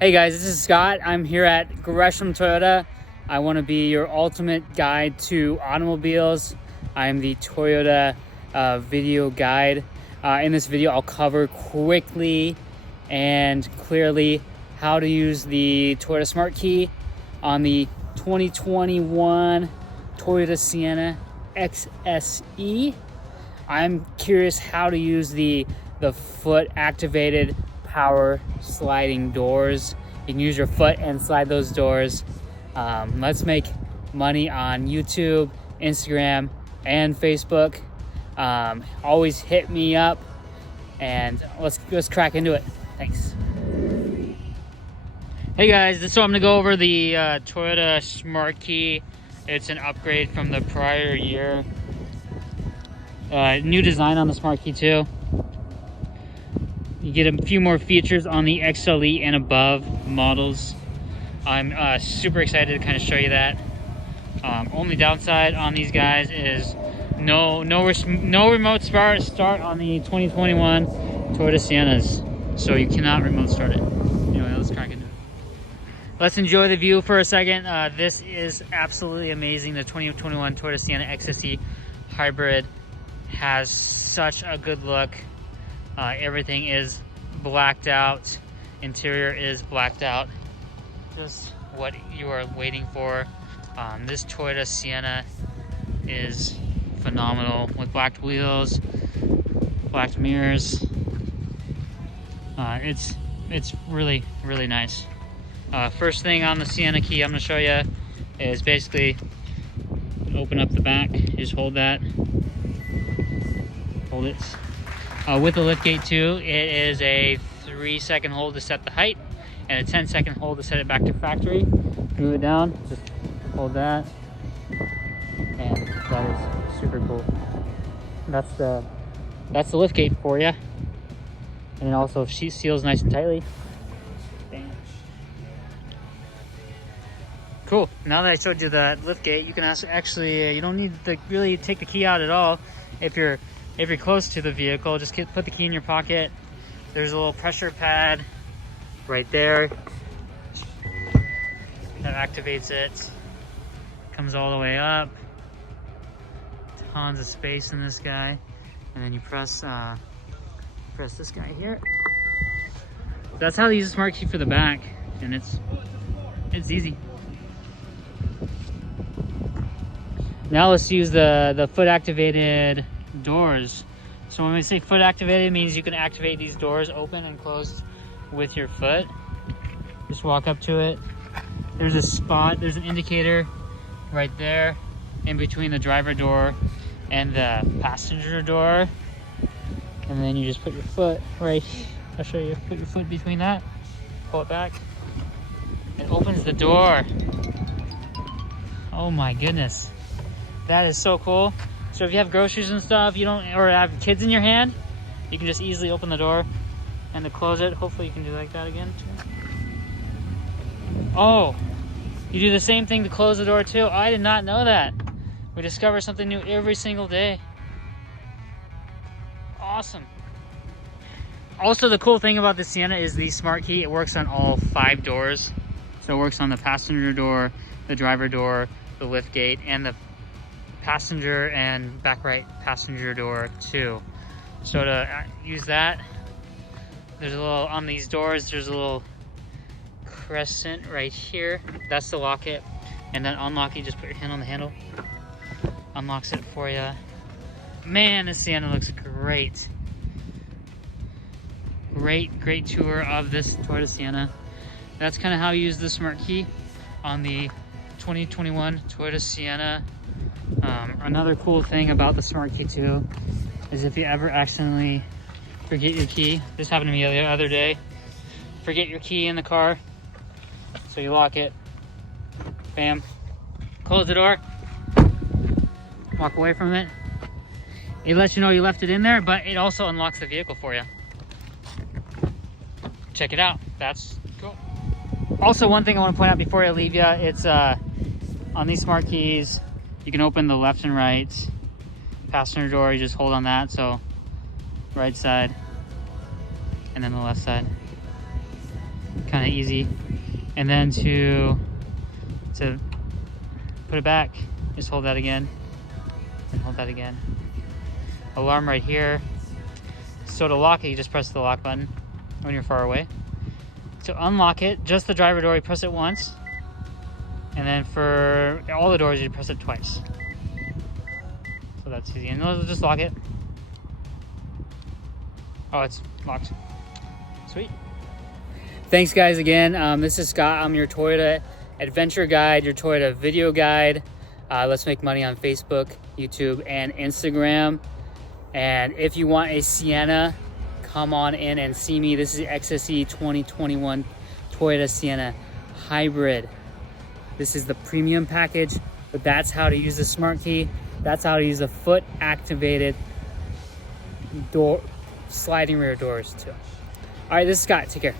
Hey guys, this is Scott. I'm here at Gresham Toyota. I want to be your ultimate guide to automobiles. I'm the Toyota video guide. In this video, I'll cover quickly and clearly how to use the Toyota Smart Key on the 2021 Toyota Sienna XSE. I'm curious how to use the foot activated power sliding doors. You can use your foot and slide those doors. Let's make money on YouTube, Instagram, and Facebook. Always hit me up and let's crack into it. Thanks. Hey guys, so I'm gonna go over the Toyota Smart Key. It's an upgrade from the prior year. New design on the Smart Key too. You get a few more features on the XLE and above models. I'm super excited to kind of show you that. Only downside on these guys is no remote start on the 2021 Toyota Siennas. So you cannot remote start it. Anyway, let's crack into it. Let's enjoy the view for a second. This is absolutely amazing. The 2021 Toyota Sienna XSE Hybrid has such a good look. Everything is blacked out. Interior is blacked out. Just what you are waiting for. This Toyota Sienna is phenomenal with blacked wheels, blacked mirrors. It's really nice. First thing on the Sienna key I'm going to show you is basically open up the back. You just hold that. Hold it. With the liftgate too, it is a 3-second hold to set the height and a 10-second hold to set it back to factory. Move it down, just hold that, and that is super cool. That's the liftgate for you, and it also seals nice and tightly. Bam. Cool. Now that I showed you the liftgate, you can actually you don't need to really take the key out at all. If you're close to the vehicle, just put the key in your pocket. There's a little pressure pad right there that activates it. Comes all the way up. Tons of space in this guy. And then you press this guy here. That's how to use the Smart Key for the back, and it's easy. Now let's use the foot activated doors. So when we say foot activated, it means you can activate these doors open and closed with your foot. Just walk up to it. There's a spot, there's an indicator right there in between the driver door and the passenger door. And then you just put your foot right, I'll show you, put your foot between that, pull it back. It opens the door. Oh my goodness. That is so cool. So if you have groceries and stuff, or have kids in your hand, you can just easily open the door. And to close it, hopefully you can do like that again too. Oh, you do the same thing to close the door too. I did not know that. We discover something new every single day. Awesome. Also, the cool thing about the Sienna is the Smart Key. It works on all 5 doors. So it works on the passenger door, the driver door, the lift gate, and the passenger and back right passenger door too. So to use that, there's a little, on these doors, there's a little crescent right here. That's to lock it. And then unlock it, just put your hand on the handle. Unlocks it for you. Man, this Sienna looks great. Great tour of this Toyota Sienna. That's kind of how you use the Smart Key on the 2021 Toyota Sienna. Another cool thing about the Smart Key too is if you ever accidentally forget your key, this happened to me the other day, forget your key in the car, so you lock it, bam, close the door, walk away from it. It lets you know you left it in there, but it also unlocks the vehicle for you. Check it out. That's cool. Also, one thing I want to point out before I leave you, it's on these Smart Keys, you can open the left and right passenger door. You just hold on that, so right side and then the left side. Kind kind of easy. And then to put it back, just hold that again and hold that again. Alarm right here. So to lock it, you just press the lock button when you're far away. To unlock it, just the driver door, you press it once. And then for all the doors, you press it twice. So that's easy. And we'll just lock it. Oh, it's locked. Sweet. Thanks guys again. This is Scott. I'm your Toyota adventure guide, your Toyota video guide. Let's make money on Facebook, YouTube, and Instagram. And if you want a Sienna, come on in and see me. This is the XSE 2021 Toyota Sienna Hybrid. This is the premium package, but that's how to use the smart key. That's how to use the foot activated door, sliding rear doors too. All right, this is Scott. Take care.